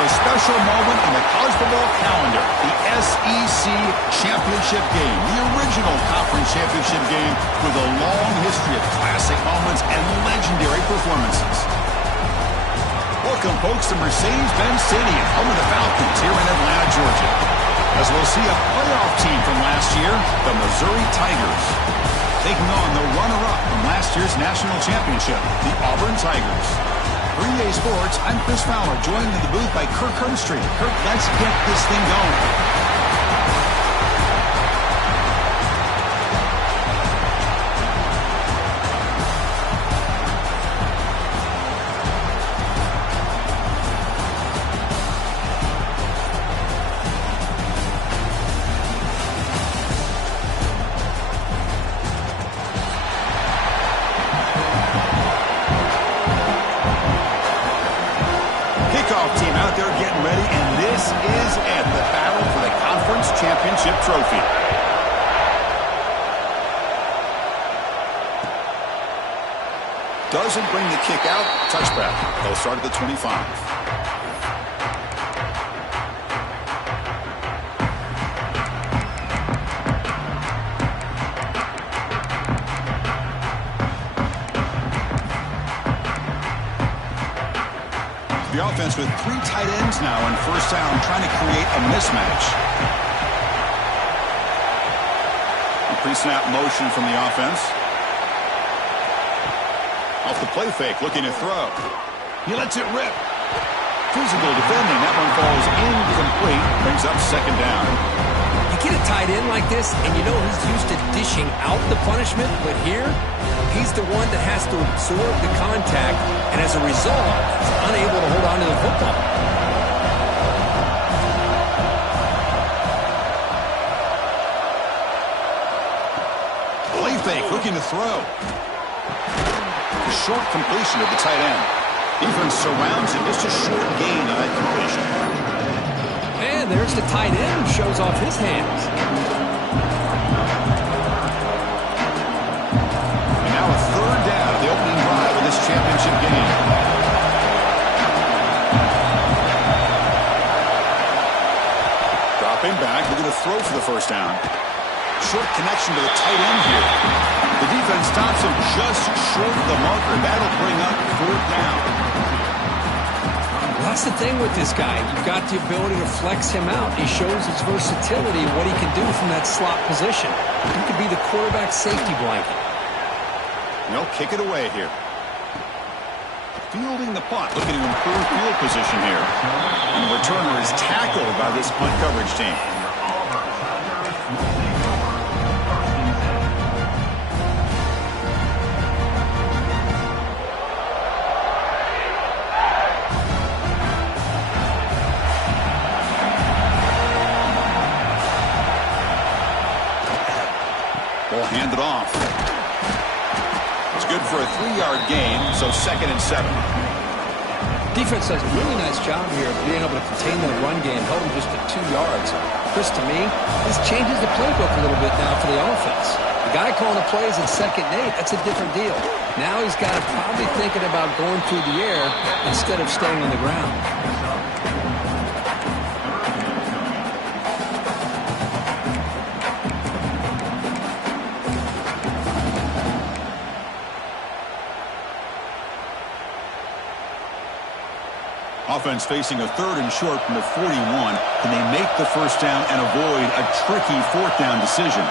a special moment in the college football calendar, the SEC Championship game, the original conference championship game with a long history of classic moments and legendary performances. Welcome, folks, to Mercedes-Benz Stadium, home of the Falcons here in Atlanta, Georgia. As we'll see a playoff team from last year, the Missouri Tigers, taking on the runner-up from last year's national championship, the Auburn Tigers. For EA Sports, I'm Chris Fowler, joined in the booth by Kirk Herbstreit. Kirk, let's get this thing going. Team out there getting ready, and this is it, the battle for the conference championship trophy. Doesn't bring the kick out. Touchback. They'll start at the 25. The offense with 3 tight ends now on first down, trying to create a mismatch. A pre-snap motion from the offense. Off the play fake, looking to throw. He lets it rip. Physical defending. That one falls incomplete. Brings up second down. You get a tight end like this, and you know he's used to dishing out the punishment, but here, he's the one that has to absorb the contact, and as a result, he's unable to hold on to the football. Play fake, looking to throw. Short completion of the tight end. Defense surrounds him, just a short gain on that completion. And there's the tight end who shows off his hands. And now a third down of the opening drive of this championship game. Dropping back, looking to throw for the first down. Short connection to the tight end here. The defense stops him just short of the marker. That'll bring up fourth down. Well, that's the thing with this guy. You've got the ability to flex him out. He shows his versatility and what he can do from that slot position. He could be the quarterback safety blanket. No, kick it away here. Fielding the punt, looking to improve field position here. And the returner is tackled by this punt coverage team. Ball handed off. It's good for a 3-yard gain, so 2nd and 7. Defense does a really nice job here of being able to contain that run game, held him just at 2 yards. Chris, to me, this changes the playbook a little bit now for the offense. The guy calling the plays in 2nd and 8, that's a different deal. Now he's got to probably thinking about going through the air instead of staying on the ground. Offense facing a 3rd and short from the 41. Can they make the first down and avoid a tricky 4th down decision?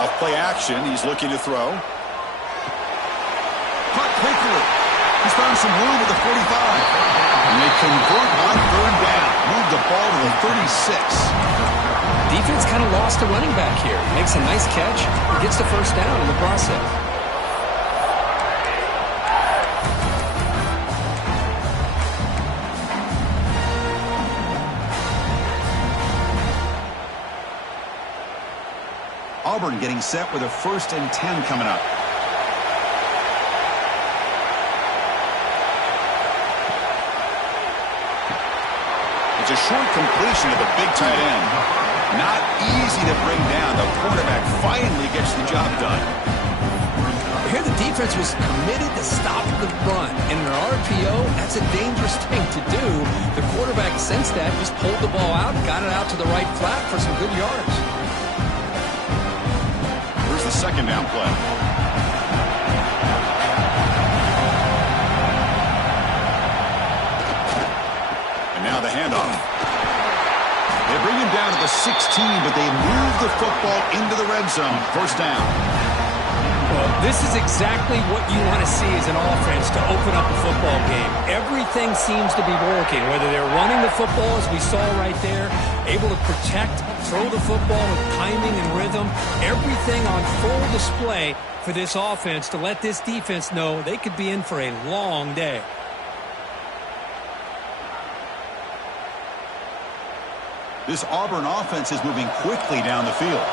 Off play action. He's looking to throw. Caught quickly. He's found some room at the 45. And they convert on 3rd down. Move the ball to the 36. Defense kind of lost a running back here. Makes a nice catch and gets the first down in the process. Auburn getting set with a 1st and 10 coming up. It's a short completion to the big tight end. Not easy to bring down. The quarterback finally gets the job done. Here the defense was committed to stop the run. And in an RPO, that's a dangerous thing to do. The quarterback sensed that, just pulled the ball out, got it out to the right flat for some good yards. Here's the second down play. And now the handoff. They bring him down to the 16, but they move the football into the red zone. First down. Well, this is exactly what you want to see as an offense to open up a football game. Everything seems to be working, whether they're running the football, as we saw right there, able to protect, throw the football with timing and rhythm, everything on full display for this offense to let this defense know they could be in for a long day. This Auburn offense is moving quickly down the field.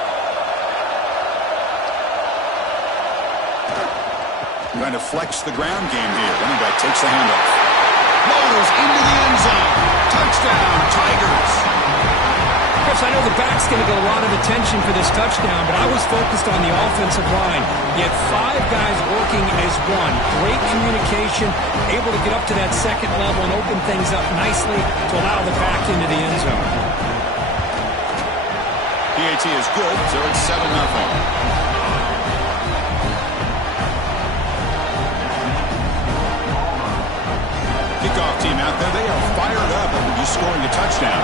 Trying to flex the ground game here. Running back takes the handoff. Rolls into the end zone. Touchdown, Tigers. Chris, I know the back's going to get a lot of attention for this touchdown, but I was focused on the offensive line. You had 5 guys working as one. Great communication, able to get up to that second level and open things up nicely to allow the back into the end zone. PAT is good, so it's 7-0. Kickoff team out there, they are fired up after just scoring a touchdown.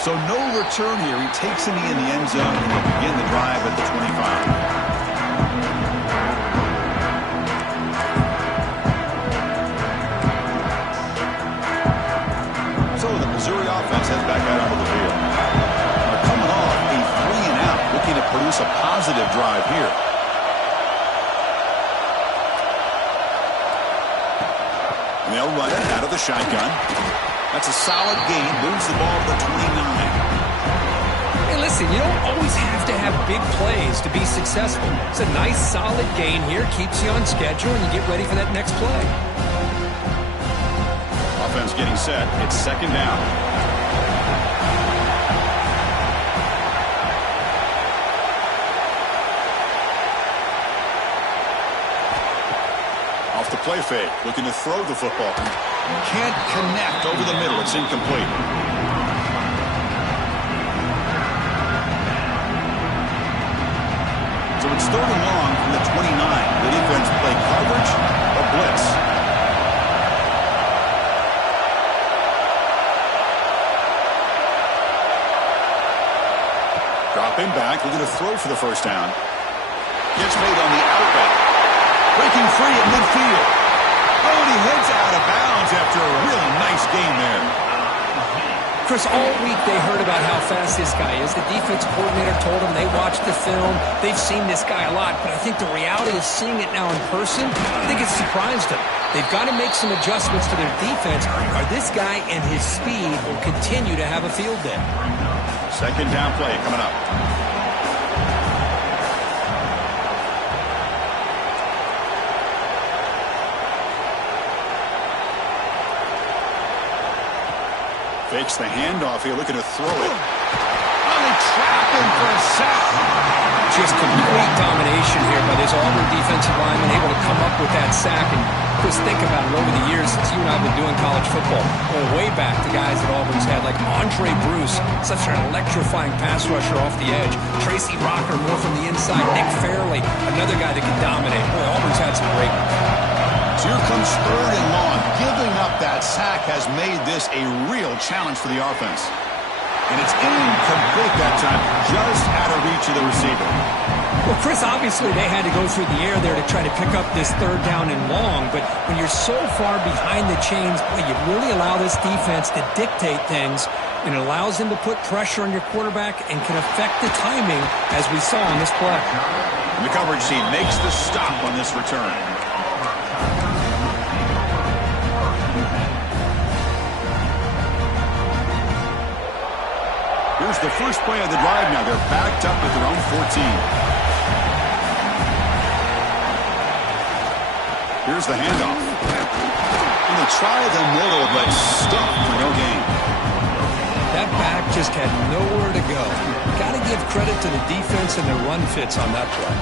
So no return here. He takes a knee in the end zone and will begin the drive at the 25. So the Missouri offense heads back out onto the field. They're coming off a 3-and-out, looking to produce a positive drive here. And they'll run it out of the shotgun. That's a solid gain. Moves the ball to the 29. Hey, listen, you don't always have to have big plays to be successful. It's a nice, solid gain here. Keeps you on schedule, and you get ready for that next play. Offense getting set. It's second down. Off the play fake. Looking to throw the football. Can't connect over the middle. It's incomplete. So it's third and long from the 29. The defense play coverage or blitz. Dropping back, looking to throw for the first down. Gets made on the outlet. Breaking free at midfield. Oh, and he heads out of bounds after a really nice game there. Chris, all week they heard about how fast this guy is. The defense coordinator told them they watched the film. They've seen this guy a lot, but I think the reality of seeing it now in person, I think it surprised them. They've got to make some adjustments to their defense, or this guy and his speed will continue to have a field day. Second down play coming up. Fakes the handoff here, looking to throw it. Oh, they trap him for a sack. Just complete domination here by this Auburn defensive lineman, able to come up with that sack. And just think about it, over the years since you and I have been doing college football, going way back to guys that Auburn's had, like Andre Bruce, such an electrifying pass rusher off the edge. Tracy Rocker, more from the inside. Nick Fairley, another guy that can dominate. Boy, Auburn's had some great ones. So here comes third and long. Giving up that sack has made this a real challenge for the offense. And it's incomplete that time, just out of reach of the receiver. Well, Chris, obviously they had to go through the air there to try to pick up this third down and long, but when you're so far behind the chains, boy, you really allow this defense to dictate things, and it allows them to put pressure on your quarterback and can affect the timing, as we saw on this play. And the coverage team makes the stop on this return. Here's the first play of the drive now. They're backed up at their own 14. Here's the handoff. And they try the middle, but stuck for no gain. That back just had nowhere to go. Got to give credit to the defense and their run fits on that play.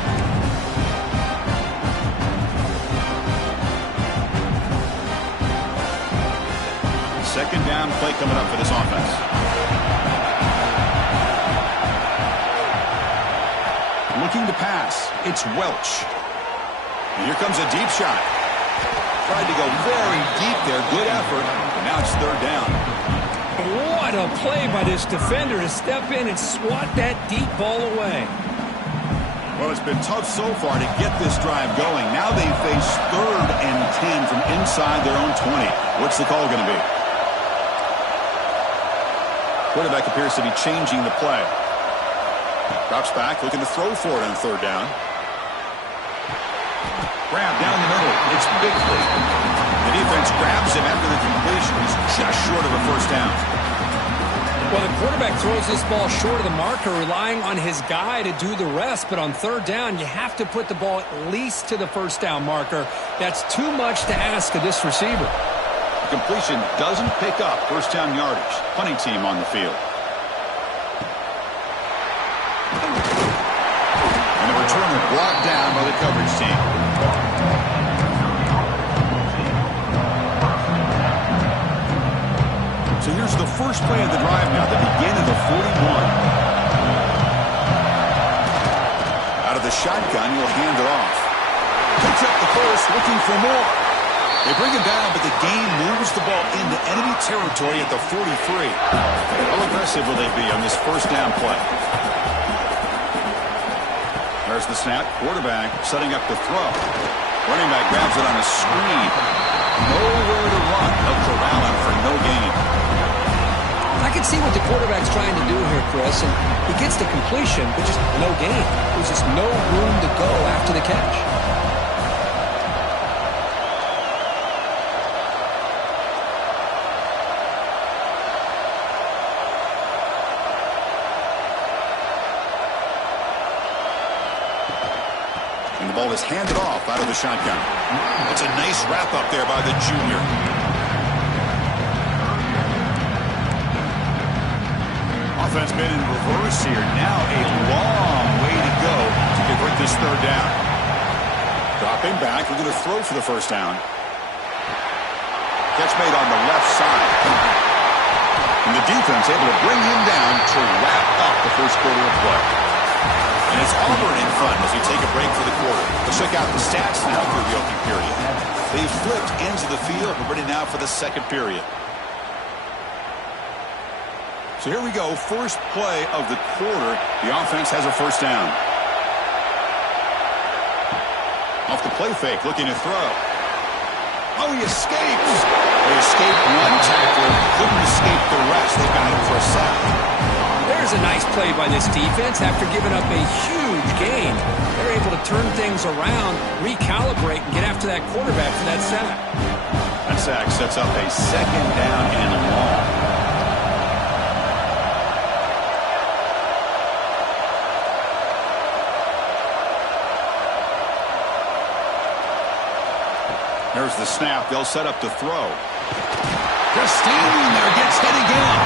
Second down play coming up for this offense. Looking to pass. It's Welch. And here comes a deep shot. Tried to go very deep there. Good effort. But now it's third down. What a play by this defender to step in and swat that deep ball away. Well, it's been tough so far to get this drive going. Now they face 3rd and 10 from inside their own 20. What's the call going to be? Quarterback appears to be changing the play. Drops back, looking to throw for it on third down. Grab down the middle. It's Bigley. The defense grabs him after the completion. He's just short of a first down. Well, the quarterback throws this ball short of the marker, relying on his guy to do the rest. But on third down, you have to put the ball at least to the first down marker. That's too much to ask of this receiver. The completion doesn't pick up first down yardage. Punting team on the field. And the returner brought down by the coverage team. So here's the first play of the drive now, the beginning of the 41. Out of the shotgun, he'll hand it off. Picks up the first, looking for more. They bring him down, but the game moves the ball into enemy territory at the 43. How aggressive will they be on this first down play? There's the snap. Quarterback setting up the throw. Running back grabs it on a screen. Nowhere to run. They'll corral him for no gain. I can see what the quarterback's trying to do here, Chris, and he gets the completion, but just no gain. There's just no room to go after the catch. And the ball is handed off out of the shotgun. It's a nice wrap up there by the junior. Offense been in reverse here. Now a long way to go to convert this third down. Dropping back. We're going to throw for the first down. Catch made on the left side. And the defense able to bring him down to wrap up the first quarter of play. And it's Auburn in front as we take a break for the quarter. Let's check out the stats now through the opening period. They've flipped into the field. We're ready now for the second period. So here we go. First play of the quarter. The offense has a first down. Off the play fake, looking to throw. Oh, he escapes. They escaped one tackler. Couldn't escape the rest. They got him for a sack. There's a nice play by this defense. After giving up a huge gain, they're able to turn things around, recalibrate, and get after that quarterback for that sack. That sack sets up a second down and long. There's the snap. They'll set up the throw. Just standing there, gets hit again.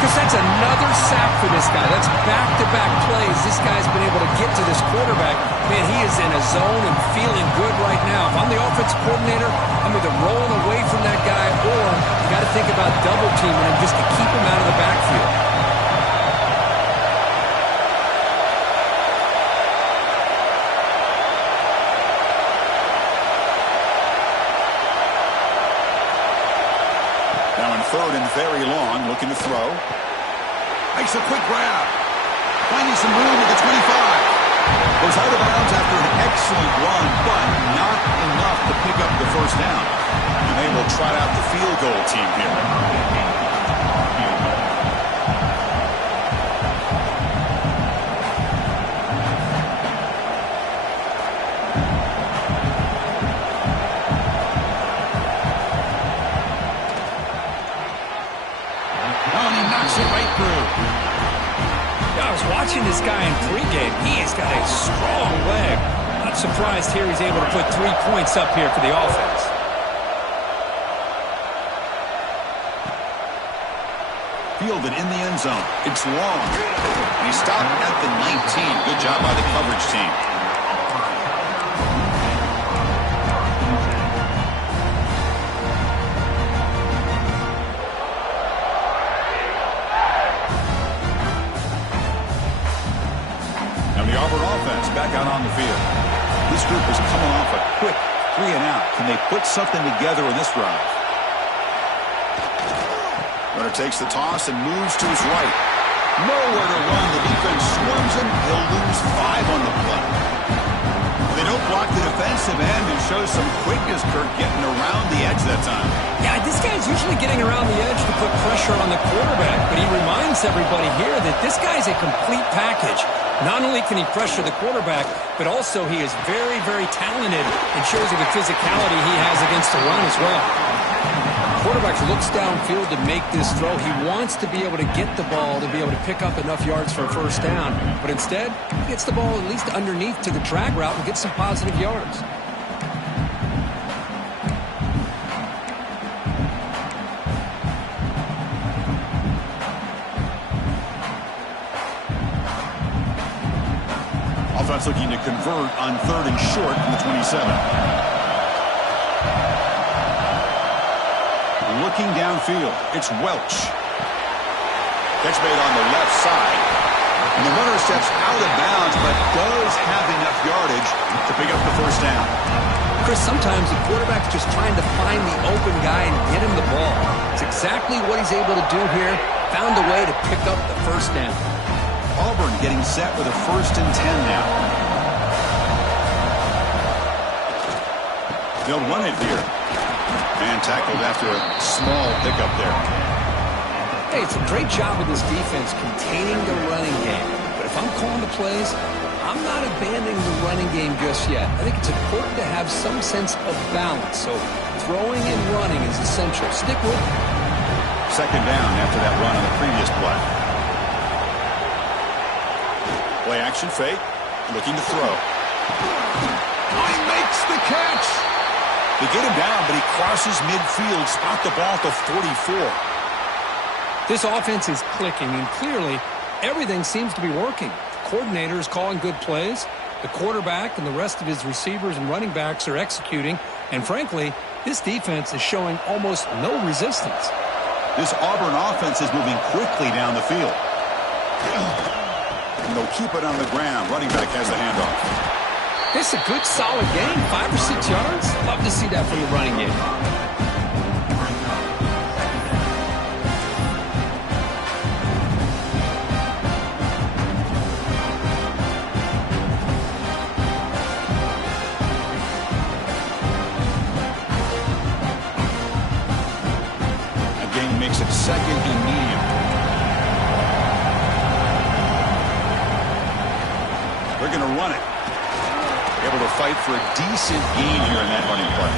Because that's another sack for this guy. That's back-to-back plays. This guy's been able to get to this quarterback. Man, he is in a zone and feeling good right now. If I'm the offensive coordinator, I'm either rolling away from that guy or you got to think about double-teaming him just to keep him out of the backfield. Third and very long, looking to throw. Makes a quick grab. Finding some room at the 25. Goes out of bounds after an excellent run, but not enough to pick up the first down. And they will trot out the field goal team here. Watching this guy in pregame, he has got a strong leg. Not surprised here he's able to put 3 points up here for the offense. fielded in the end zone. It's long. And he stopped at the 19. Good job by the coverage team. Now the Auburn offense back out on the field. This group is coming off a quick 3-and-out. Can they put something together in this drive? Runner takes the toss and moves to his right. Nowhere to run. The defense swarms him. He'll lose 5 on the play. They don't block the defensive end and show some quickness, Kirk, getting around the edge that time. Yeah, this guy's usually getting around the edge to put pressure on the quarterback, but he reminds everybody here that this guy's a complete package. Not only can he pressure the quarterback, but also he is very, very talented and shows you the physicality he has against the run as well. Quarterback looks downfield to make this throw. He wants to be able to get the ball to be able to pick up enough yards for a first down. But instead, he gets the ball at least underneath to the drag route and gets some positive yards. Offense looking to convert on 3rd and short from the 27. Looking downfield, it's Welch. Catch made on the left side. And the runner steps out of bounds, but does have enough yardage to pick up the first down. Chris, sometimes the quarterback's just trying to find the open guy and get him the ball. It's exactly what he's able to do here. Found a way to pick up the first down. Auburn getting set with a 1st and 10 now. They'll run it here. Man tackled after a small pickup there. Hey, it's a great job of this defense containing the running game. But if I'm calling the plays, I'm not abandoning the running game just yet. I think it's important to have some sense of balance. So throwing and running is essential. Stick with it. 2nd down after that run on the previous play. Play action fake. Looking to throw. He makes the catch. They get him down, but he crosses midfield. Spot the ball at the 44. This offense is clicking, and clearly everything seems to be working. The coordinator is calling good plays. The quarterback and the rest of his receivers and running backs are executing. And frankly, this defense is showing almost no resistance. This Auburn offense is moving quickly down the field. And they'll keep it on the ground. Running back has the handoff. This is a good, solid game. 5 or 6 yards. Love to see that from the running game. Again, makes it 2nd and medium. They're going to run it. Able to fight for a decent gain here in that running play.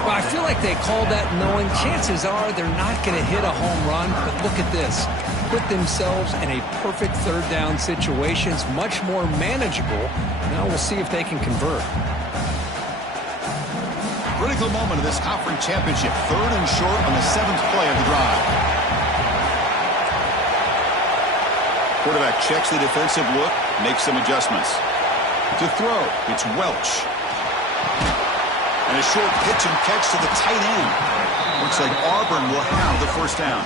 Well, I feel like they called that knowing chances are they're not going to hit a home run. But look at this. Put themselves in a perfect 3rd down situation. It's much more manageable. Now we'll see if they can convert. Critical moment of this conference championship. 3rd and short on the 7th play of the drive. Quarterback checks the defensive look, makes some adjustments. To throw, it's Welch. And a short pitch and catch to the tight end. Looks like Auburn will have the first down.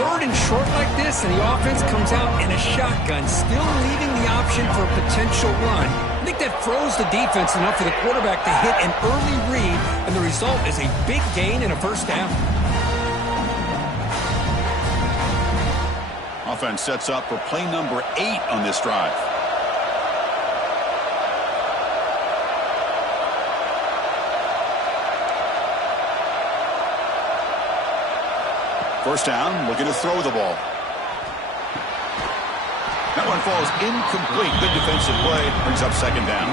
3rd and short like this, and the offense comes out in a shotgun, still leaving the option for a potential run. I think that throws the defense enough for the quarterback to hit an early read, and the result is a big gain and a first down. Offense sets up for play number 8 on this drive. First down, looking to throw the ball. That one falls incomplete. Good defensive play. Brings up 2nd down.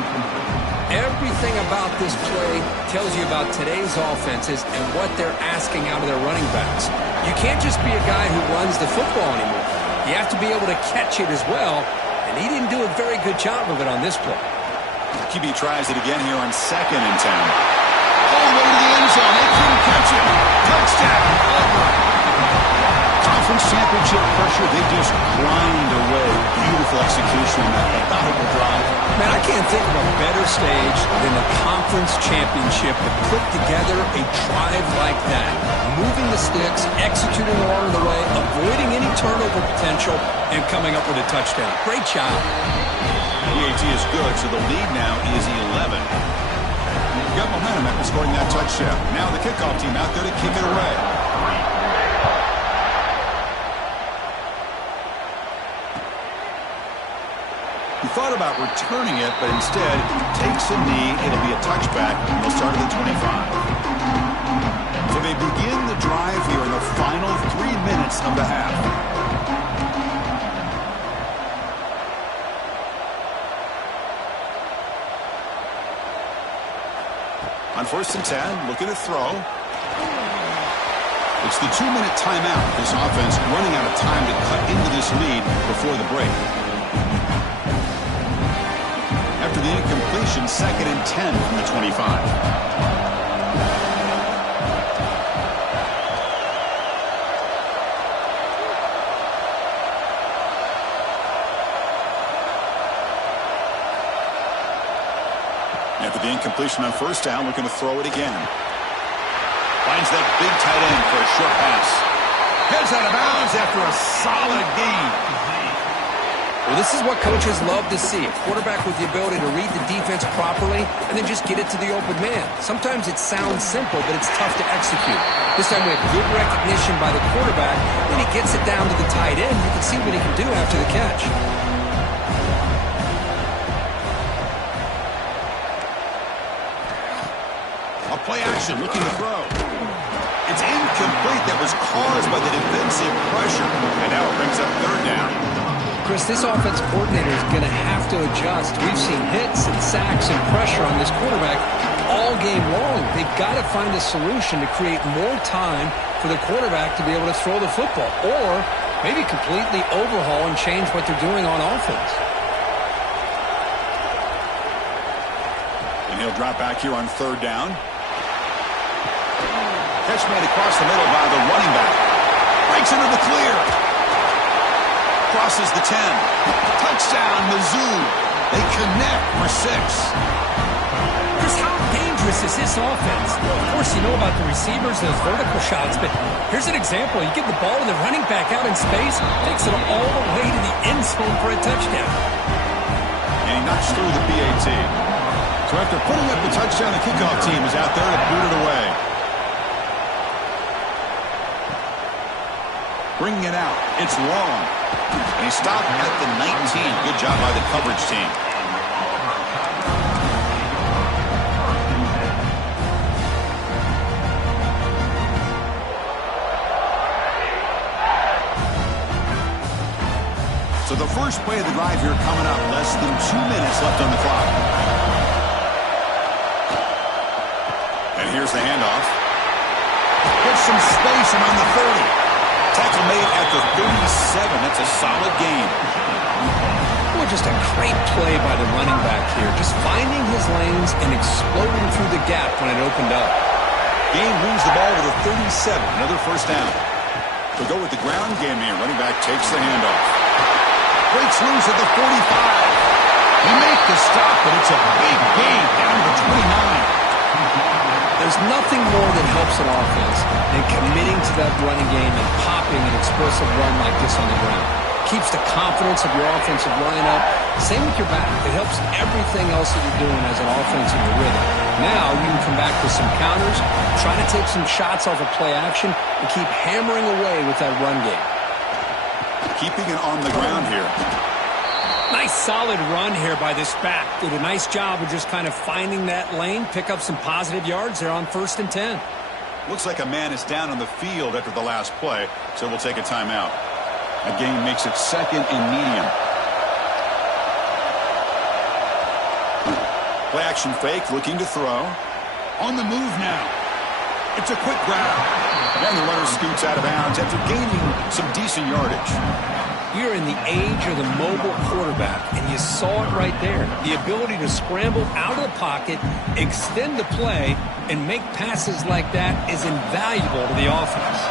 Everything about this play tells you about today's offenses and what they're asking out of their running backs. You can't just be a guy who runs the football anymore. You have to be able to catch it as well, and he didn't do a very good job of it on this play. QB tries it again here on 2nd and 10. All the way to the end zone. They couldn't catch him. Touchdown, Auburn. Conference championship pressure, they just grind away. Beautiful execution on that methodical drive. Man, I can't think of a better stage than the conference championship to put together a drive like that. Moving the sticks, executing along the way, avoiding any turnover potential, and coming up with a touchdown. Great job. PAT is good, so the lead now is 11. Got momentum after scoring that touchdown. Now the kickoff team out there to kick it away. He thought about returning it, but instead takes a knee. It'll be a touchback, and they'll start at the 25. So they begin the drive here in the final 3 minutes of the half. On 1st and 10, looking to throw. It's the 2-minute timeout. This offense running out of time to cut into this lead before the break. After the incompletion, 2nd and 10 from the 25. After the incompletion on 1st down, looking to throw it again. Finds that big tight end for a short pass. Heads out of bounds after a solid gain. Well, this is what coaches love to see. A quarterback with the ability to read the defense properly and then just get it to the open man. Sometimes it sounds simple, but it's tough to execute. This time we have good recognition by the quarterback. Then he gets it down to the tight end. You can see what he can do after the catch. A play action, looking to throw. It's incomplete. That was caused by the defensive pressure. And now it brings up 3rd down. Chris, this offense coordinator is going to have to adjust. We've seen hits and sacks and pressure on this quarterback all game long. They've got to find a solution to create more time for the quarterback to be able to throw the football, or maybe completely overhaul and change what they're doing on offense. And he'll drop back here on 3rd down. Catch made across the middle by the running back. Breaks into the clear. Crosses the 10. Touchdown, Mizzou. They connect for 6. Chris, how dangerous is this offense? Well, of course, you know about the receivers, those vertical shots, but here's an example. You give the ball to the running back out in space, takes it all the way to the end zone for a touchdown. And he knocks through the PAT. So after putting up the touchdown, the kickoff team is out there to boot it away. Bringing it out. It's long. And he stopped at the 19. Good job by the coverage team. So the first play of the drive here coming up. Less than 2 minutes left on the clock. And here's the handoff. Gets some space around the 30. Tackle made at the 37. That's a solid gain. Well, just a great play by the running back here. Just finding his lanes and exploding through the gap when it opened up. Gain moves the ball to the 37. Another 1st down. They'll go with the ground game here. Running back takes the handoff. Breaks loose at the 45. He makes the stop, but it's a big gain down to the 29. There's nothing more that helps an offense than committing to that running game and popping an explosive run like this on the ground. Keeps the confidence of your offensive lineup. Same with your back. It helps everything else that you're doing as an offense in your rhythm. Now you can come back with some counters, try to take some shots off of play action, and keep hammering away with that run game. Keeping it on the ground here. Nice solid run here by this back. Did a nice job of just kind of finding that lane, pick up some positive yards there on 1st and 10. Looks like a man is down on the field after the last play, so we'll take a timeout. That game makes it 2nd and medium. Play action fake, looking to throw. On the move now. It's a quick grab. And the runner scoots out of bounds after gaining some decent yardage. You're in the age of the mobile quarterback, and you saw it right there. The ability to scramble out of the pocket, extend the play, and make passes like that is invaluable to the offense.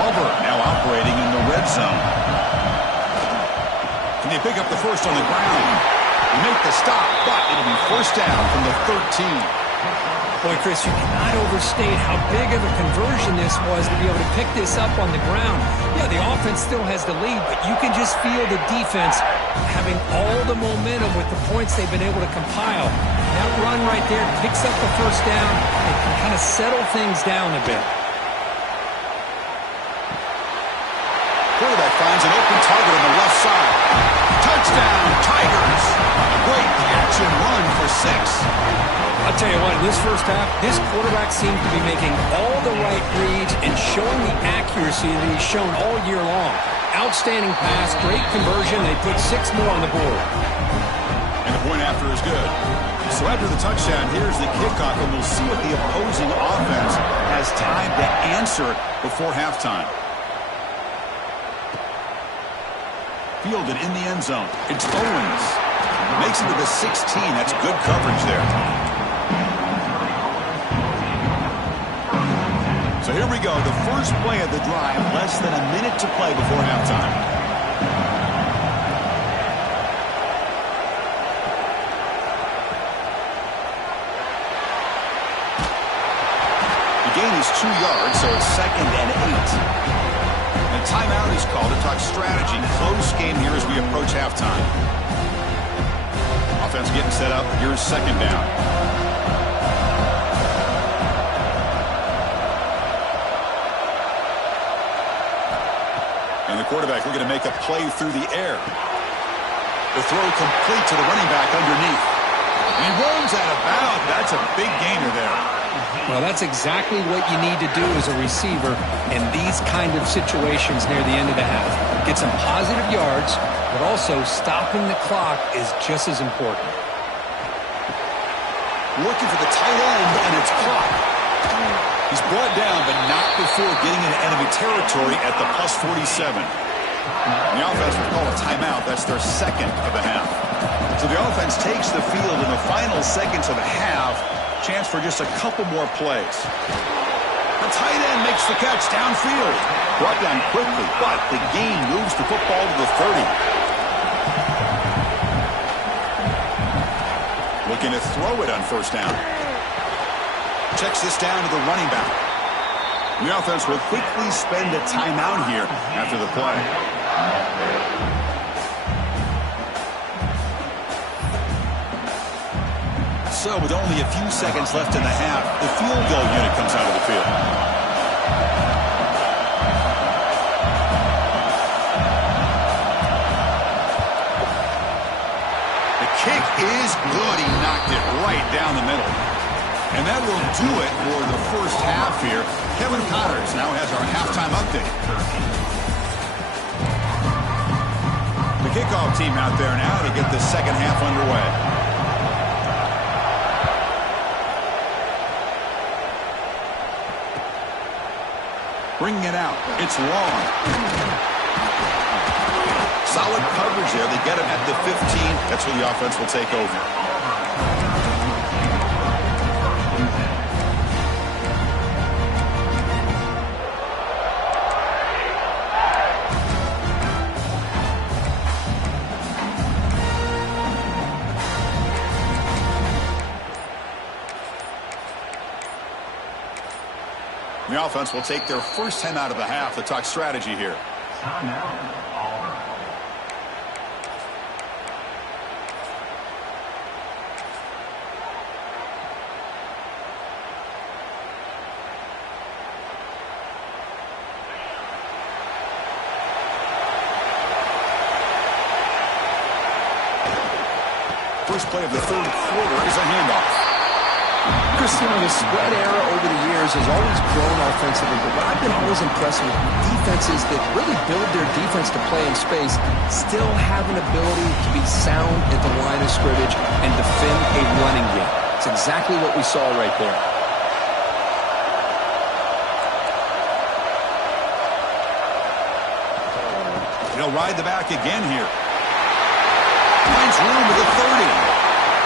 Auburn now operating in the red zone. Can they pick up the first on the ground? They make the stop, but it'll be first down from the 13. Boy, Chris, you cannot overstate how big of a conversion this was to be able to pick this up on the ground. Yeah, the offense still has the lead, but you can just feel the defense having all the momentum with the points they've been able to compile. That run right there picks up the first down and can kind of settle things down a bit. Quarterback finds an open target on the left side. Touchdown, Tigers! A great catch and run for 6. I'll tell you what, in this first half, this quarterback seemed to be making all the right reads and showing the accuracy that he's shown all year long. Outstanding pass, great conversion. They put 6 more on the board. And the point after is good. So after the touchdown, here's the kickoff, and we'll see what the opposing offense has time to answer before halftime. Fielded in the end zone. It's Owens. Makes it to the 16. That's good coverage there. So here we go. The first play of the drive. Less than a minute to play before halftime. The gain is 2 yards, so it's 2nd and 8. And a timeout is called to talk strategy. Close game here as we approach halftime. Offense getting set up. Here's 2nd down. And the quarterback looking to make a play through the air. The throw complete to the running back underneath. And he rolls out of bounds. That's a big gainer there. Well, that's exactly what you need to do as a receiver in these kind of situations near the end of the half. Get some positive yards, but also stopping the clock is just as important. Looking for the tight end, and it's caught. He's brought down, but not before getting into enemy territory at the plus 47. The offense will call a timeout. That's their 2nd of the half. So the offense takes the field in the final seconds of the half. Chance for just a couple more plays. The tight end makes the catch downfield. Brought down quickly, but the gain moves the football to the 30. Looking to throw it on first down. Checks this down to the running back. The offense will quickly spend a timeout here after the play. So with only a few seconds left in the half, the field goal unit comes out of the field. The kick is good. He knocked it right down the middle. And that will do it for the first half here. Kevin Connors now has our halftime update. The kickoff team out there now to get the second half underway. Bringing it out. It's long. Solid coverage there. They get him at the 15. That's where the offense will take over. The offense will take their first time out of the half to talk strategy here. Timeout, Auburn. First play of the third quarter is a handoff. Chris, you know, the spread era over the years has always grown offensively, but what I've been always impressed with defenses that really build their defense to play in space still have an ability to be sound at the line of scrimmage and defend a running game. It's exactly what we saw right there. He'll ride the back again here. Finds room at the 30.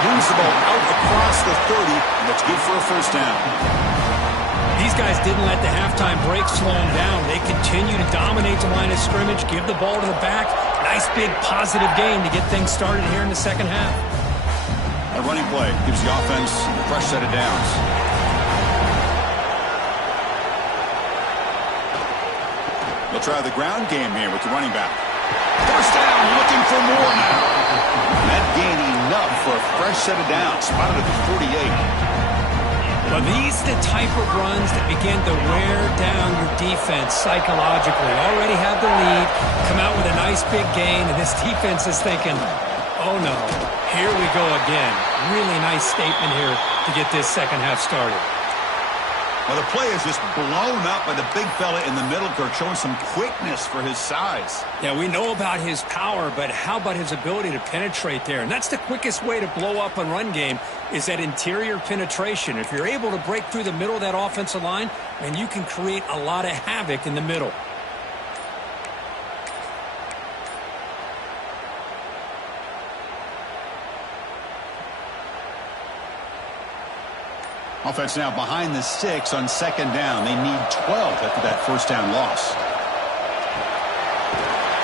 Moves the ball out across the 30, and that's good for a first down. These guys didn't let the halftime break slow them down. They continue to dominate the line of scrimmage, give the ball to the back. Nice big positive gain to get things started here in the second half. A running play gives the offense a fresh set of downs. They'll try the ground game here with the running back. First down, looking for more now. And that gain enough for a fresh set of downs. Spotted at the 48. Well, these are the type of runs that begin to wear down your defense psychologically. Already have the lead, come out with a nice big gain, and this defense is thinking, oh no, here we go again. Really nice statement here to get this second half started. Well, the play is just blown up by the big fella in the middle, Kirk, showing some quickness for his size. Yeah, we know about his power, but how about his ability to penetrate there? And that's the quickest way to blow up a run game is that interior penetration. If you're able to break through the middle of that offensive line, then you can create a lot of havoc in the middle. Offense now behind the 6 on second down. They need 12 after that first down loss.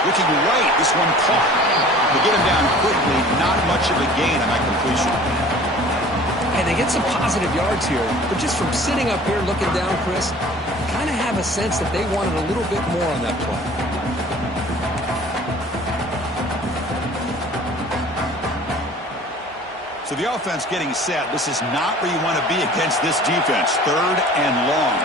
Looking right, this one caught. They get him down quickly. Not much of a gain on that completion. And they get some positive yards here, but just from sitting up here looking down, Chris, I kind of have a sense that they wanted a little bit more on that play. So the offense getting set. This is not where you want to be against this defense. Third and long.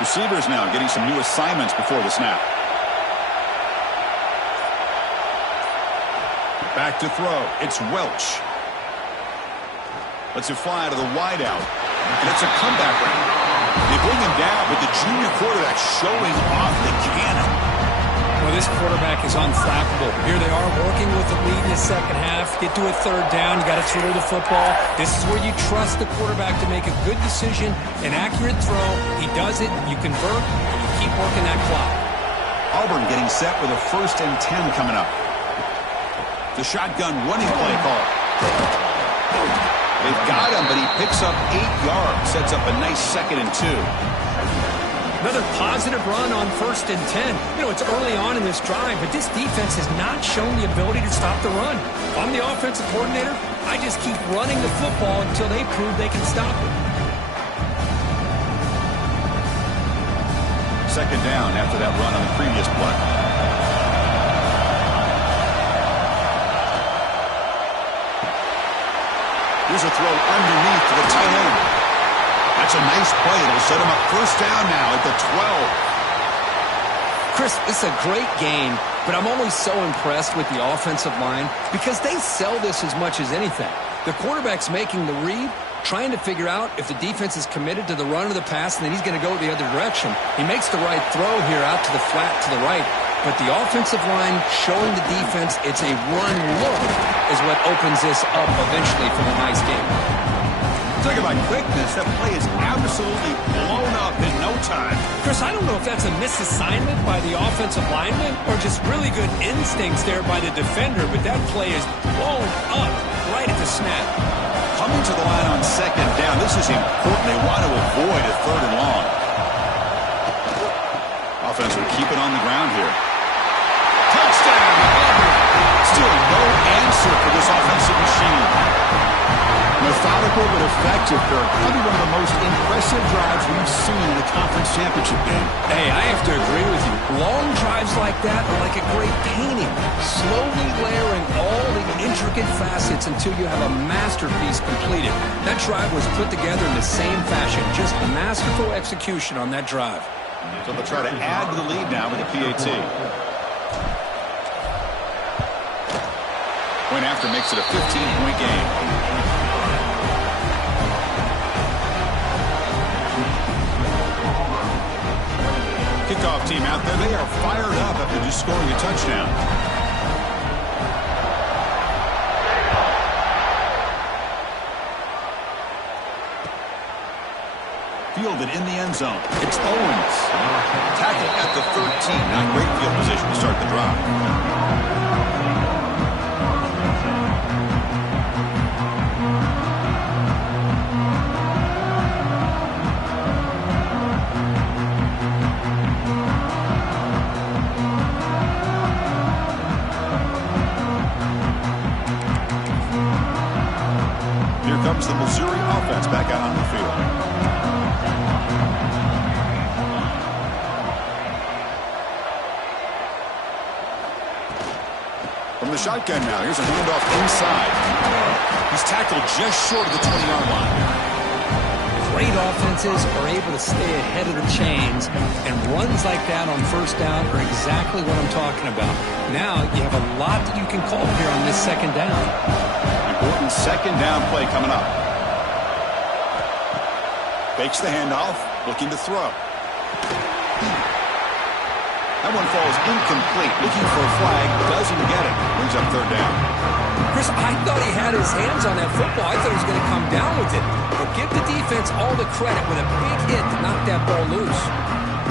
Receivers now getting some new assignments before the snap. Back to throw. It's Welch. Lets it fly to the wideout. And it's a comeback round. They bring him down, but the junior quarterback showing off the cannon. Well, this quarterback is unflappable. Here they are working with the lead in the second half. Get to a third down. You got to throw the football. This is where you trust the quarterback to make a good decision, an accurate throw. He does it. You convert, and you keep working that clock. Auburn getting set with a 1st and 10 coming up. The shotgun running play call. They've got him, but he picks up 8 yards. Sets up a nice 2nd and 2. Another positive run on 1st and 10. You know, it's early on in this drive, but this defense has not shown the ability to stop the run. If I'm the offensive coordinator, I just keep running the football until they prove they can stop it. 2nd down after that run on the previous play. Here's a throw underneath to the tight end. That's a nice play. It'll set him up 1st down now at the 12. Chris, it's a great game, but I'm always so impressed with the offensive line because they sell this as much as anything. The quarterback's making the read, trying to figure out if the defense is committed to the run or the pass, and then he's going to go the other direction. He makes the right throw here out to the flat to the right, but the offensive line showing the defense it's a run look is what opens this up eventually for the nice game. Talk about quickness. That play is absolutely blown up in no time. Chris, I don't know if that's a misassignment by the offensive lineman or just really good instincts there by the defender, but that play is blown up right at the snap. Coming to the line on 2nd down. This is important. They want to avoid a 3rd and long. Offense will keep it on the ground here. Touchdown, Auburn. Still no answer for this offensive machine. Methodical but effective, Kirk. Probably one of the most impressive drives we've seen in a conference championship game. Hey, I have to agree with you. Long drives like that are like a great painting. Slowly layering all the intricate facets until you have a masterpiece completed. That drive was put together in the same fashion. Just masterful execution on that drive. So they'll try to add to the lead now with a PAT. Point after makes it a 15-point game. Kickoff team out there. They are fired up after just scoring a touchdown. fielded in the end zone. It's Owens. Tackle at the 13. Not great field position to start the drive. Here comes the Missouri offense back out on the field. From the shotgun now, here's a handoff inside. He's tackled just short of the 20-yard line. Great offenses are able to stay ahead of the chains, and runs like that on first down are exactly what I'm talking about. Now you have a lot that you can call here on this second down. Important second down play coming up. Fakes the handoff, looking to throw. That one falls incomplete. Looking for a flag, doesn't get it. Brings up third down. Chris, I thought he had his hands on that football. I thought he was going to come down with it. But give the defense all the credit with a big hit to knock that ball loose.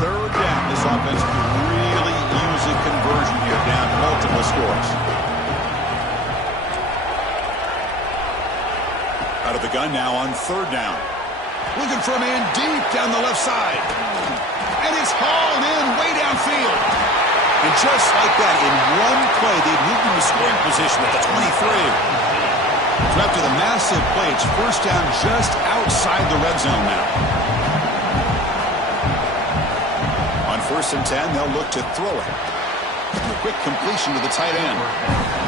Third down. This offense could really use a conversion here, down multiple scores. Out of the gun now on third down. Looking for a man deep down the left side. And it's hauled in way downfield. And just like that, in one play, they've moved into scoring position at the 23. So after the massive play, it's first down just outside the red zone now. On 1st and 10, they'll look to throw it. A quick completion to the tight end.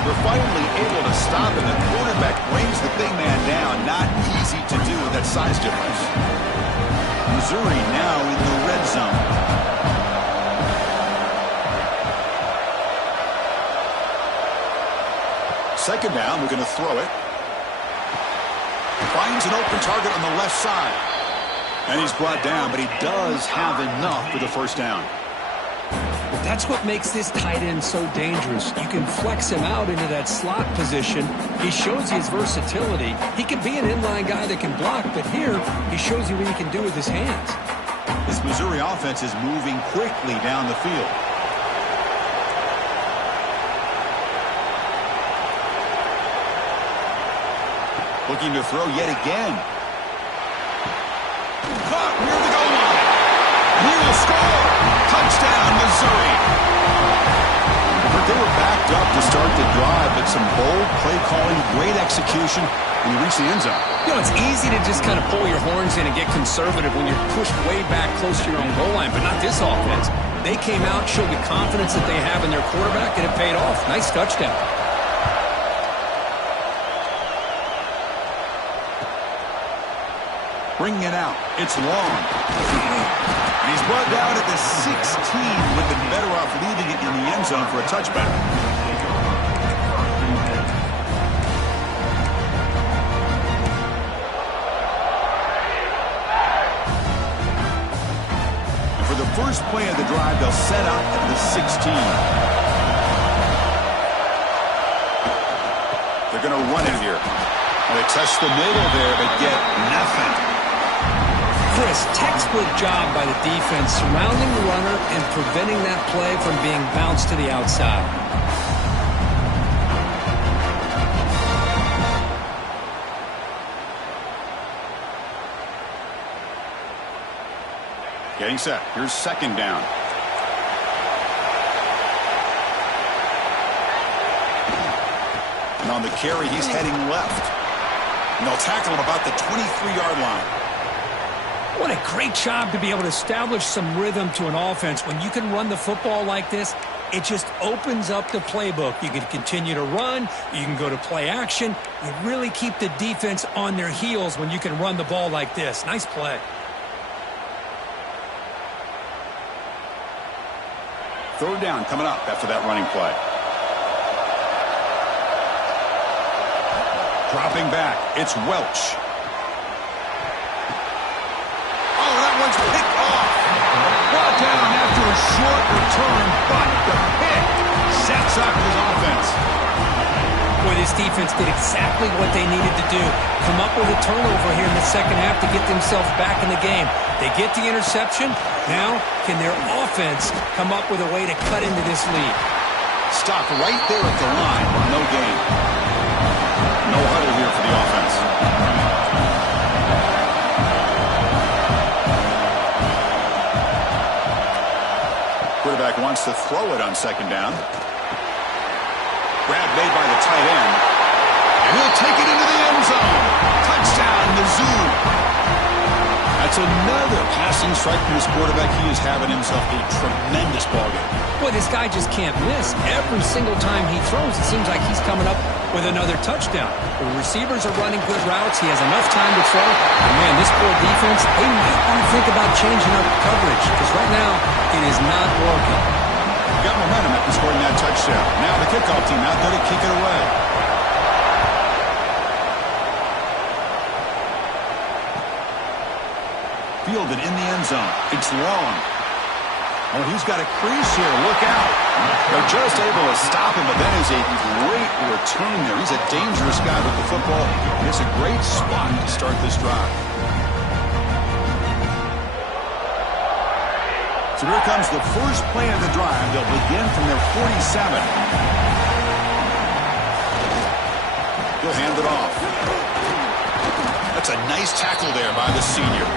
They're finally able to stop it. The quarterback brings the big man down. Not easy to do with that size difference. Missouri now in the red zone. Second down, we're going to throw it. Finds an open target on the left side. And he's brought down, but he does have enough for the first down. That's what makes this tight end so dangerous. You can flex him out into that slot position. He shows you his versatility. He can be an inline guy that can block, but here he shows you what he can do with his hands. This Missouri offense is moving quickly down the field. Looking to throw yet again. Caught near the goal line. He will score. Touchdown, Missouri. But they were backed up to start the drive, but some bold play calling, great execution, and you reach the end zone. You know, it's easy to just kind of pull your horns in and get conservative when you're pushed way back close to your own goal line, but not this offense. They came out, showed the confidence that they have in their quarterback, and it paid off. Nice touchdown. Bringing it out. It's long. And he's brought down at the 16. Would have been better off leaving it in the end zone for a touchback. And for the first play of the drive, they'll set up at the 16. They're going to run it here. And they test the middle there, but get nothing. Chris, textbook job by the defense surrounding the runner and preventing that play from being bounced to the outside. Getting set. Here's second down. And on the carry, he's heading left. And they'll tackle him about the 23-yard line. What a great job to be able to establish some rhythm to an offense. When you can run the football like this, it just opens up the playbook. You can continue to run. You can go to play action. You really keep the defense on their heels when you can run the ball like this. Nice play. Third down coming up after that running play. Dropping back. It's Welch. One's picked off. Brought down after a short return, but the pick sets up his offense. Boy, this defense did exactly what they needed to do. Come up with a turnover here in the second half to get themselves back in the game. They get the interception. Now, can their offense come up with a way to cut into this lead? Stop right there at the line. No gain. No huddle here for the offense. Quarterback wants to throw it on second down. Grab made by the tight end. And he'll take it into the end zone. Touchdown, Mizzou. That's another passing strike from his quarterback. He is having himself a tremendous ballgame. Boy, this guy just can't miss. Every single time he throws, it seems like he's coming up with another touchdown. The receivers are running good routes. He has enough time to throw. And man, this poor defense, they might want to think about changing up coverage because right now it is not working. Got momentum after scoring that touchdown. Now the kickoff team out there to kick it away. Fielded in the end zone. It's long. Oh, he's got a crease here. Look out. They're just able to stop him, but that is a great return there. He's a dangerous guy with the football, and it's a great spot to start this drive. So here comes the first play of the drive. They'll begin from their 47. He'll hand it off. That's a nice tackle there by the senior.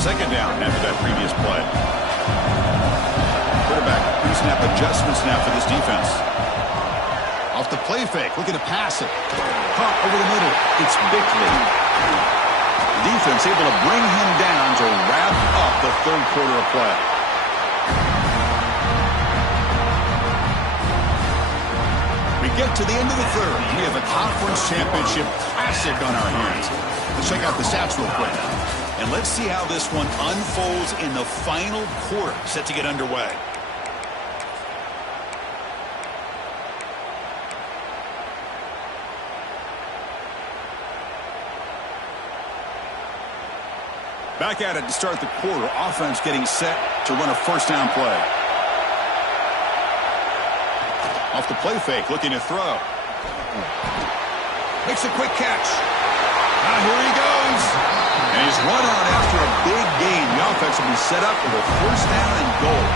Second down after that previous play. Quarterback pre-snap adjustments now for this defense. Off the play fake, looking to pass it. Caught over the middle. It's Bickley. The defense able to bring him down to wrap up the third quarter of play. We get to the end of the third. We have a conference championship classic on our hands. Let's check out the stats real quick. And let's see how this one unfolds in the final quarter, set to get underway. Back at it to start the quarter. Offense getting set to run a first down play. Off the play fake, looking to throw. Makes a quick catch. Now here he goes. And he's run out after a big gain. The offense will be set up with a first down and goal.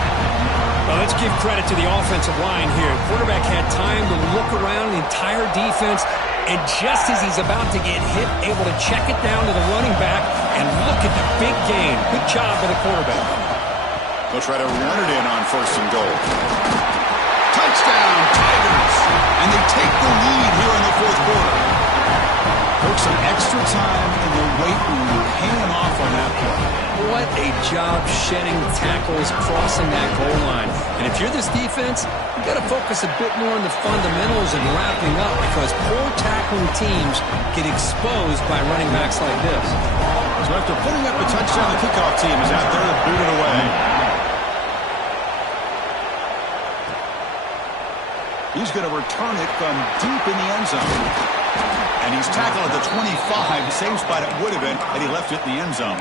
Well, let's give credit to the offensive line here. Quarterback had time to look around the entire defense, and just as he's about to get hit, able to check it down to the running back, and look at the big gain. Good job by the quarterback. They'll try to run it in on first and goal. Touchdown, Tigers! And they take the lead here in the fourth quarter. Took some extra time in the weight room, paying off on that play. What a job shedding tackles, crossing that goal line. And if you're this defense, you've got to focus a bit more on the fundamentals and wrapping up because poor tackling teams get exposed by running backs like this. So after putting up a touchdown, the kickoff team is out there to boot it away. He's going to return it from deep in the end zone. And he's tackled at the 25, the same spot it would have been had he left it in the end zone.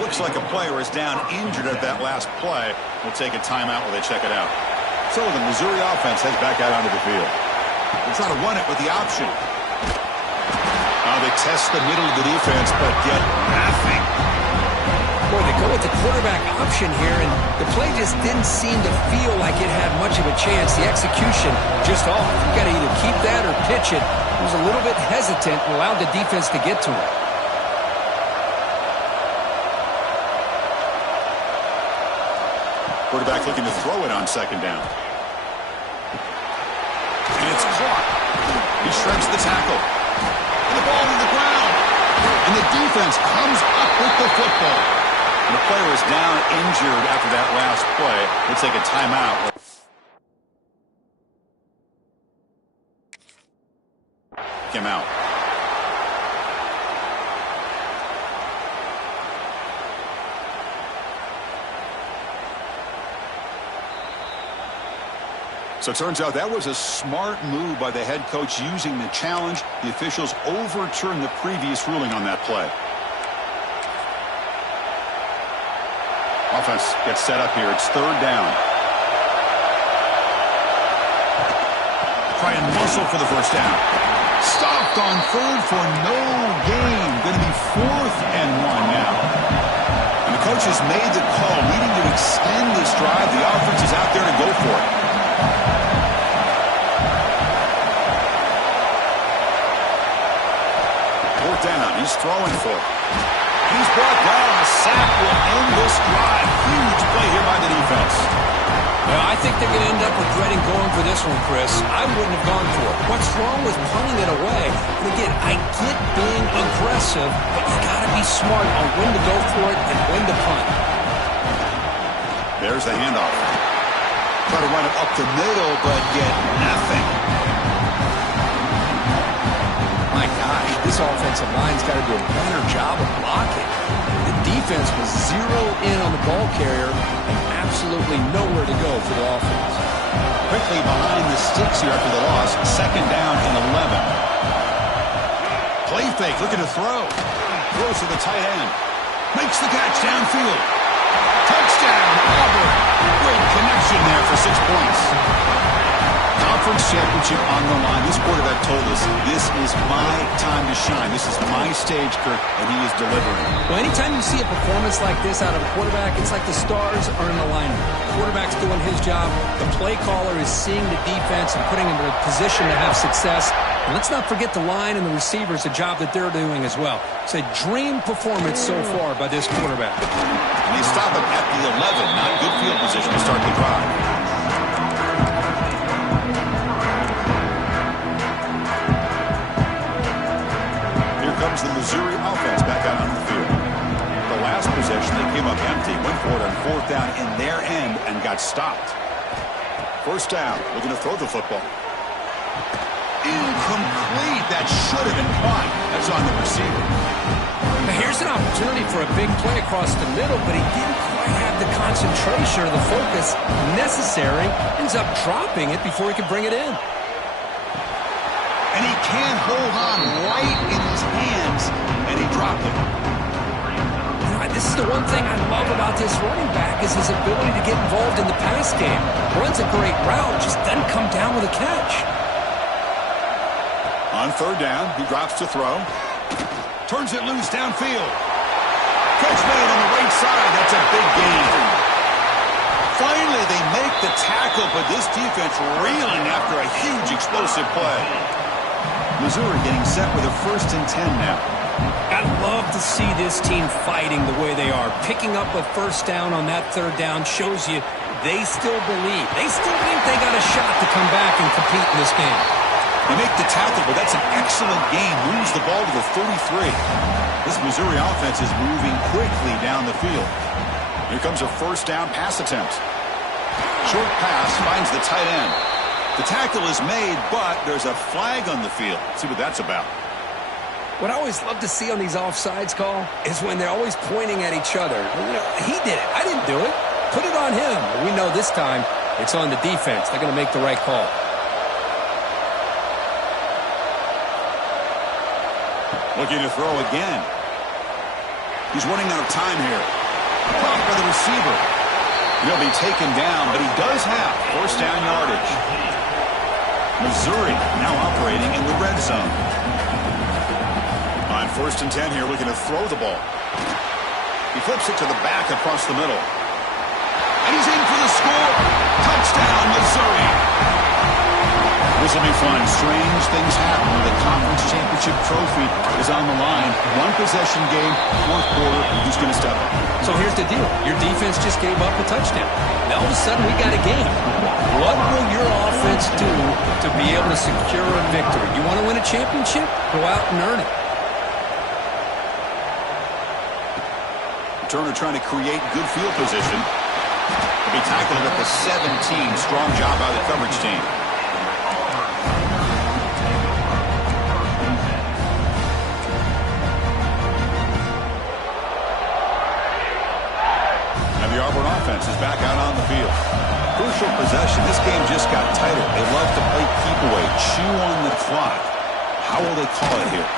Looks like a player is down injured at that last play. We'll take a timeout while they check it out. So the Missouri offense heads back out onto the field. They'll try to run it with the option. They test the middle of the defense, but get nothing. Boy, they go with the quarterback option here, and the play just didn't seem to feel like it had much of a chance. The execution just off. You got to either keep that or pitch it. He was a little bit hesitant and allowed the defense to get to him. Quarterback looking to throw it on second down. And it's caught. He shreds the tackle. And the ball to the ground. And the defense comes up with the football. And the player is down injured after that last play. Let's take a timeout. Him out. So it turns out that was a smart move by the head coach using the challenge. The officials overturned the previous ruling on that play. Offense gets set up here. It's third down. try and muscle for the first down. Stopped on third for no gain. Going to be 4th and 1 now. And the coach has made the call, needing to extend this drive. The offense is out there to go for it. 4th down. He's throwing for it. He's brought down. A sack will end this drive. Huge play here by the defense. Well, I think they're going to end up regretting going for this one, Chris. I wouldn't have gone for it. What's wrong with punting it away? And again, I get being aggressive, but you got to be smart on when to go for it and when to punt. There's the handoff. Try to run it up the middle, but get nothing. My gosh, this offensive line's got to do a better job of blocking. The defense was zeroed in on the ball carrier and absolutely nowhere to go for the offense. Quickly behind the sticks here after the loss. 2nd down and 11. Play fake, looking to throw. Throws to the tight end. Makes the catch downfield. Touchdown, Auburn. Great connection there for 6 points. Conference championship on the line. This quarterback told us, this is my time to shine. This is my stage, Kirk, and he is delivering. Well, anytime you see a performance like this out of a quarterback, it's like the stars are in alignment. The quarterback's doing his job. The play caller is seeing the defense and putting him in a position to have success. And let's not forget the line and the receivers, the job that they're doing as well. It's a dream performance so far by this quarterback. And they stop him at the 11. Not good field position to start the drive. Comes the Missouri offense back out on the field. The last possession, they came up empty, went for it on 4th down in their end and got stopped. 1st down, looking to throw the football. Incomplete. That should have been caught. That's on the receiver. Now here's an opportunity for a big play across the middle, but he didn't quite have the concentration or the focus necessary. Ends up dropping it before he could bring it in. And he can't hold on right in his hands, and he dropped it. You know, this is the one thing I love about this running back is his ability to get involved in the pass game. Runs a great route, just doesn't come down with a catch. On 3rd down, he drops to throw. Turns it loose downfield. Catch made on the right side. That's a big gain. Finally, they make the tackle, but this defense reeling after a huge explosive play. Missouri getting set with a 1st and 10 now. I love to see this team fighting the way they are. Picking up a 1st down on that 3rd down shows you they still believe. They still think they got a shot to come back and compete in this game. They make the tackle, but that's an excellent game. Moves the ball to the 33. This Missouri offense is moving quickly down the field. Here comes a 1st down pass attempt. Short pass finds the tight end. The tackle is made, but there's a flag on the field. Let's see what that's about. What I always love to see on these offsides call is when they're always pointing at each other. You know, he did it. I didn't do it. Put it on him. But we know this time it's on the defense. They're going to make the right call. Looking to throw again. He's running out of time here. Caught by the receiver. He'll be taken down, but he does have 1st down yardage. Missouri now operating in the red zone. On 1st and 10 here, looking to throw the ball. He flips it to the back across the middle. And he's in for the score. Touchdown, Missouri. This will be fun. Strange things happen when the conference championship trophy is on the line. 1 possession game, 4th quarter. Who's going to step up? So here's the deal. Your defense just gave up a touchdown. Now all of a sudden we got a game. What will your offense do to be able to secure a victory? You want to win a championship? Go out and earn it. Turner trying to create good field position. He'll be tackled at the 17. Strong job by the coverage team. The Auburn offense is back out on the field. Crucial possession. This game just got tighter. They love to play keep away, chew on the clock. How will they call it here?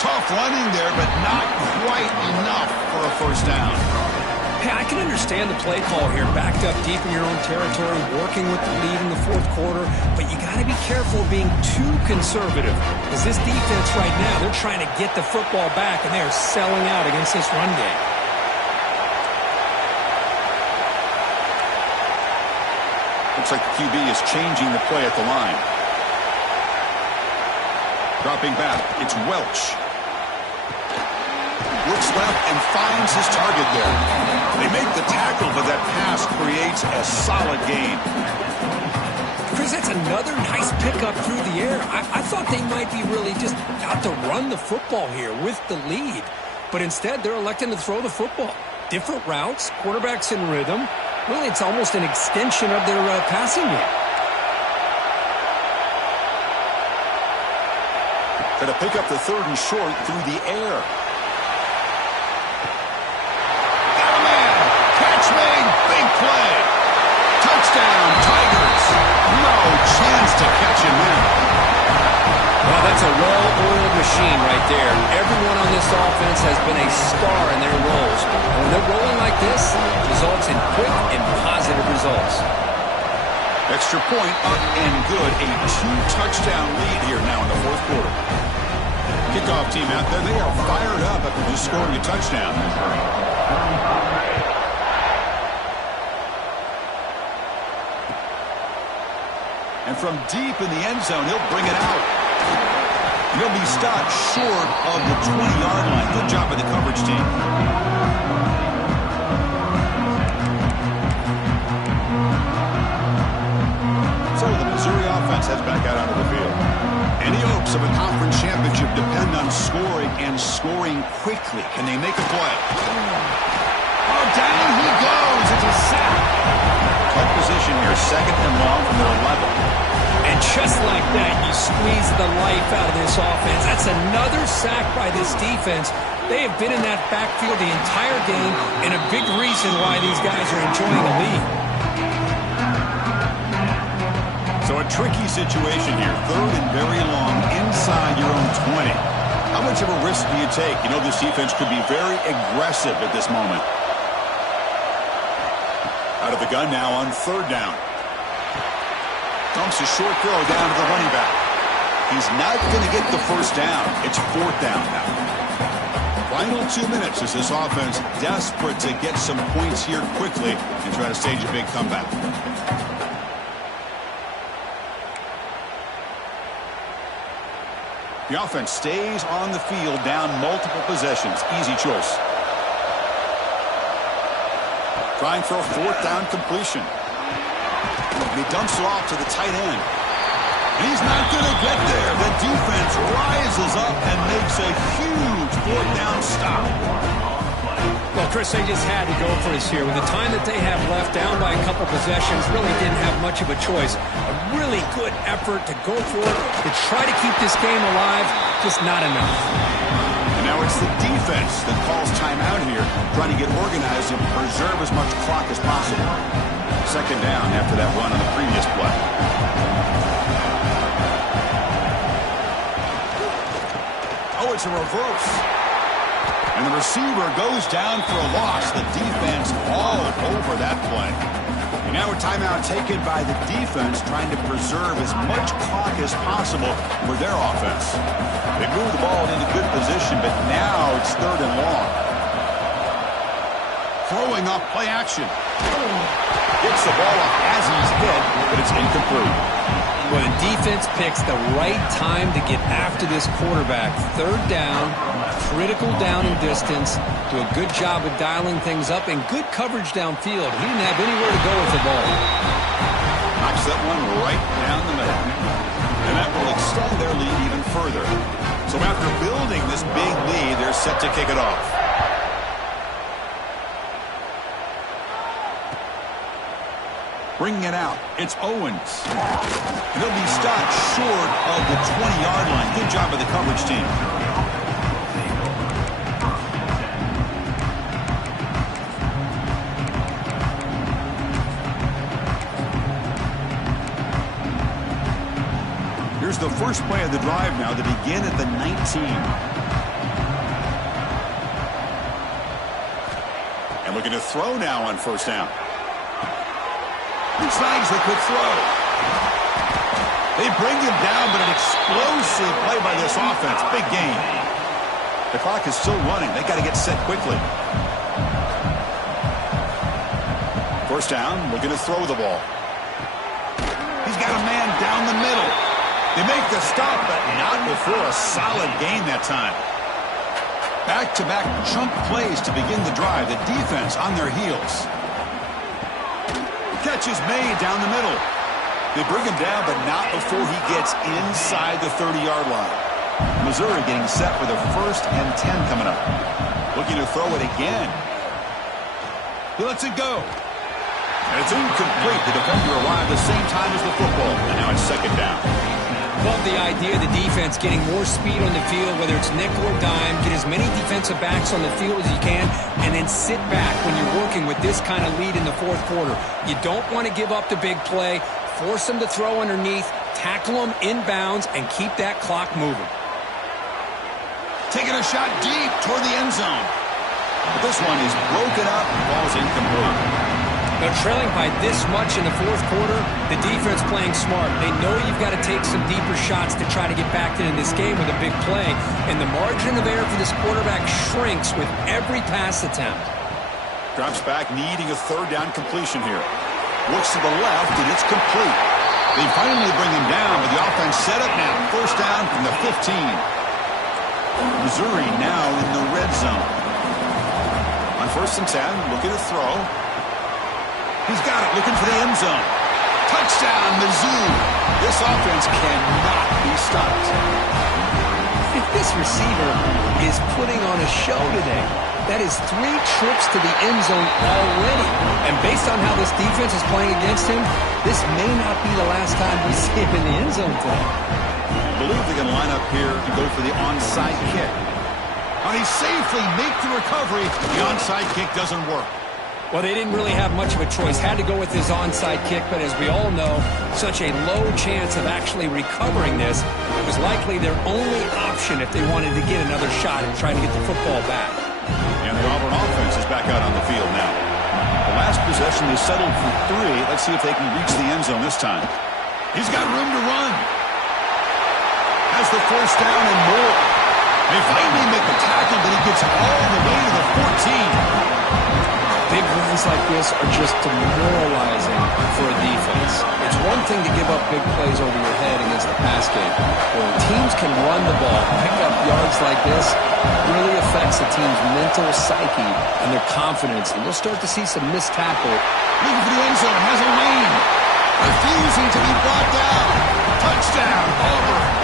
Tough running there, but not quite enough for a 1st down. Hey, I can understand the play call here, backed up deep in your own territory, working with the lead in the fourth quarter, but you got to be careful of being too conservative, because this defense right now, they're trying to get the football back, and they are selling out against this run game. Looks like the QB is changing the play at the line. Dropping back, it's Welch. Looks left and finds his target there. They make the tackle, but that pass creates a solid gain. Chris, that's another nice pickup through the air. I thought they might be really just out to run the football here with the lead. But instead, they're electing to throw the football. Different routes, quarterbacks in rhythm. Really, it's almost an extension of their passing game. Going to pick up the 3rd and short through the air. Big play. Touchdown, Tigers. No chance to catch him in. Well, that's a well-oiled machine right there. Everyone on this offense has been a star in their roles. And when they're rolling like this, it results in quick and positive results. Extra point up and good. A 2-touchdown lead here now in the fourth quarter. Kickoff team out there. They are fired up after just scoring a touchdown. And from deep in the end zone, he'll bring it out. He'll be stopped short of the 20-yard line. Good job by the coverage team. So the Missouri offense heads back out onto the field. Any hopes of a conference championship depend on scoring and scoring quickly. Can they make a play? Oh, down he goes. It's a sack. Tight position here, 2nd and long from their 11. And just like that, you squeeze the life out of this offense. That's another sack by this defense. They have been in that backfield the entire game, and a big reason why these guys are enjoying the lead. So a tricky situation here. 3rd and very long inside your own 20. How much of a risk do you take? You know this defense could be very aggressive at this moment. Out of the gun now on 3rd down. Dumps a short throw down to the running back. He's not going to get the first down. It's 4th down now. Final 2 minutes as this offense desperate to get some points here quickly and try to stage a big comeback. The offense stays on the field down multiple possessions. Easy choice. Trying for a 4th down completion. And he dumps it off to the tight end. And he's not going to get there. The defense rises up and makes a huge 4th down stop. Well, Chris, they just had to go for this here. With the time that they have left, down by a couple possessions, really didn't have much of a choice. A really good effort to go for it, to try to keep this game alive, just not enough. And now it's the defense that calls timeout here, trying to get organized and preserve as much clock as possible. 2nd down after that run on the previous play. Oh, it's a reverse. And the receiver goes down for a loss. The defense all over that play. And now a timeout taken by the defense, trying to preserve as much clock as possible for their offense. They move the ball into good position, but now it's 3rd and long. Throwing off play action. Gets the ball off as he's hit, but it's incomplete. Well, the defense picks the right time to get after this quarterback. 3rd down, critical down and distance. Do a good job of dialing things up and good coverage downfield. He didn't have anywhere to go with the ball. Knocks that one right down the middle. And that will extend their lead even further. So after building this big lead, they're set to kick it off. Bringing it out, it's Owens. And he'll be stopped short of the 20-yard line. Good job by the coverage team. Here's the first play of the drive now to begin at the 19. And looking to throw now on first down. Snags the quick throw. They bring him down, but an explosive play by this offense. Big gain. The clock is still running. They got to get set quickly. First down, looking to throw the ball. He's got a man down the middle. They make the stop, but not before a solid gain that time. Back-to-back chunk plays to begin the drive. The defense on their heels. Catch is made down the middle. They bring him down, but not before he gets inside the 30-yard line. Missouri getting set for the 1st and 10 coming up. Looking to throw it again. He lets it go. And it's incomplete. The defender arrived the same time as the football. And now it's 2nd down. Love the idea of the defense getting more speed on the field, whether it's nickel or dime. Get as many defensive backs on the field as you can, and then sit back when you're working with this kind of lead in the 4th quarter. You don't want to give up the big play. Force them to throw underneath, tackle them inbounds, and keep that clock moving. Taking a shot deep toward the end zone. But this one is broken up. Ball's incomplete. Now, trailing by this much in the 4th quarter, the defense playing smart. They know you've got to take some deeper shots to try to get back into this game with a big play. And the margin of error for this quarterback shrinks with every pass attempt. Drops back, needing a 3rd down completion here. Looks to the left, and it's complete. They finally bring him down, but the offense set up now. 1st down from the 15. Missouri now in the red zone. On 1st and 10, looking to throw. He's got it, looking for the end zone. Touchdown, Mizzou. This offense cannot be stopped. This receiver is putting on a show today. That is 3 trips to the end zone already. And based on how this defense is playing against him, this may not be the last time we see him in the end zone today. I believe they're going to line up here to go for the onside kick. How he safely make the recovery. The onside kick doesn't work. Well, they didn't really have much of a choice. Had to go with his onside kick, but as we all know, such a low chance of actually recovering this. It was likely their only option if they wanted to get another shot and try to get the football back. And the Auburn offense is back out on the field now. The last possession, they settled for 3. Let's see if they can reach the end zone this time. He's got room to run. Has the 1st down and more. They finally make the tackle, but he gets all the way to the 14. Big wins like this are just demoralizing for a defense. It's one thing to give up big plays over your head against the pass game. But when teams can run the ball, pick up yards like this, it really affects the team's mental psyche and their confidence. And you'll start to see some missed tackle. Looking for the end zone, has a lane. Refusing to be brought down. Touchdown, Auburn.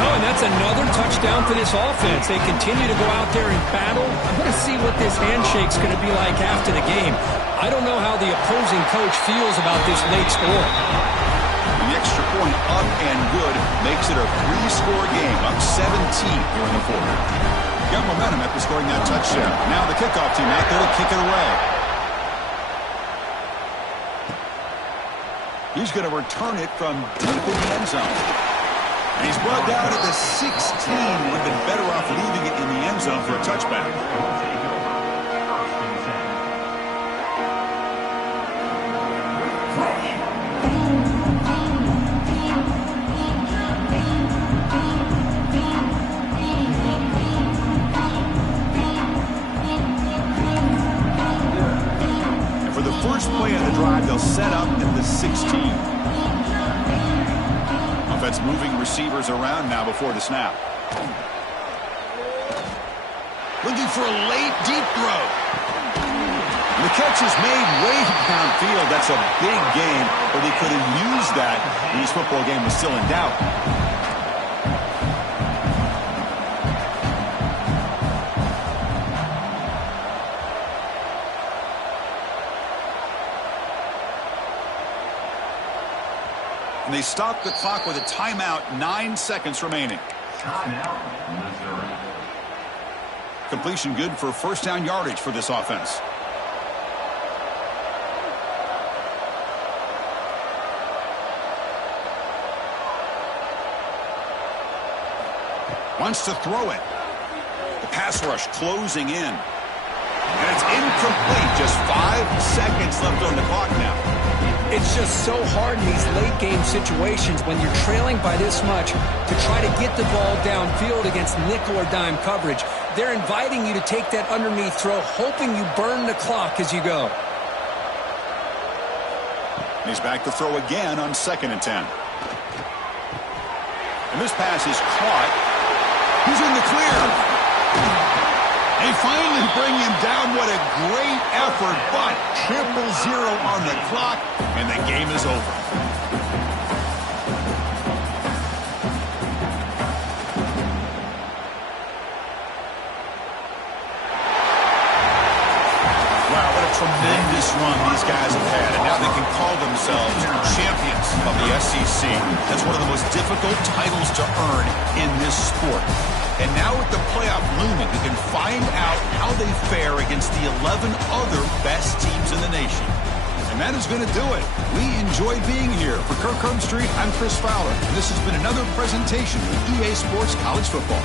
Oh, and that's another touchdown for this offense. They continue to go out there and battle. I want to see what this handshake's going to be like after the game. I don't know how the opposing coach feels about this late score. The extra point up and good makes it a 3-score game, up 17 here in the 4th. Got momentum after scoring that touchdown. Now the kickoff team out there to kick it away. He's going to return it from deep in the end zone. And he's brought down at the 16. Would have been better off leaving it in the end zone for a touchback. And for the first play of the drive, they'll set up at the 16. Offense moving receivers around now before the snap. Looking for a late deep throw. And the catch is made way downfield. That's a big gain, but they could have used that when this football game was still in doubt. And they stop the clock with a timeout, 9 seconds remaining. Timeout, Missouri. Completion good for 1st down yardage for this offense. Wants to throw it. The pass rush closing in. And it's incomplete. Just 5 seconds left on the clock now. It's just so hard in these late-game situations when you're trailing by this much to try to get the ball downfield against nickel or dime coverage. They're inviting you to take that underneath throw, hoping you burn the clock as you go. He's back to throw again on 2nd and 10. And this pass is caught. He's in the clear. They finally bring him down. What a great effort, but 0-0 on the clock, and the game is over. Wow, what a tremendous run these guys have had, and now they can call themselves champions of the SEC. That's one of the most difficult titles to earn in this sport. And now with the playoff looming, we can find out how they fare against the 11 other best teams in the nation. And that is going to do it. We enjoyed being here. For Kirk Herbstreit, I'm Chris Fowler. And this has been another presentation of EA Sports College Football.